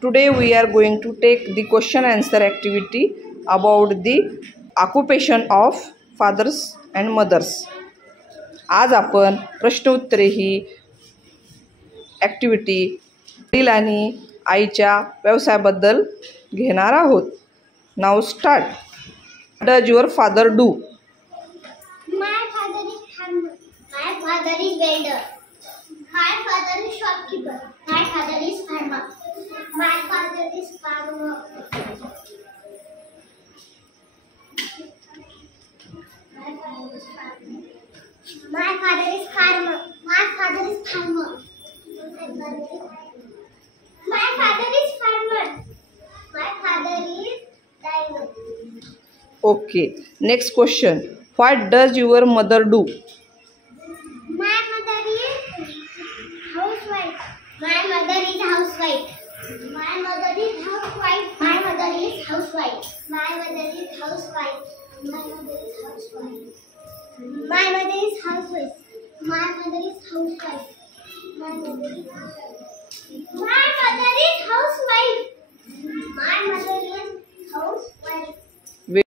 Today we are going to take the question answer activity about the occupation of fathers and mothers. आज आपण प्रश्न उत्तरे ही activity वडील आणि आईच्या व्यवसायाबद्दल घेणार आहोत. Now start. Does your father do? My father is farmer. My father is welder. My father is shopkeeper. My father is farmer. My father is farmer. My father is farmer. My father is farmer. My father is farmer. My father is farmer. My father is diver. Okay. Next question. What does your mother do? My mother is housewife. My mother is housewife. My mother is housewife. My mother is housewife. My mother is housewife. My mother is housewife. My mother is housewife. My mother is housewife. My mother is housewife.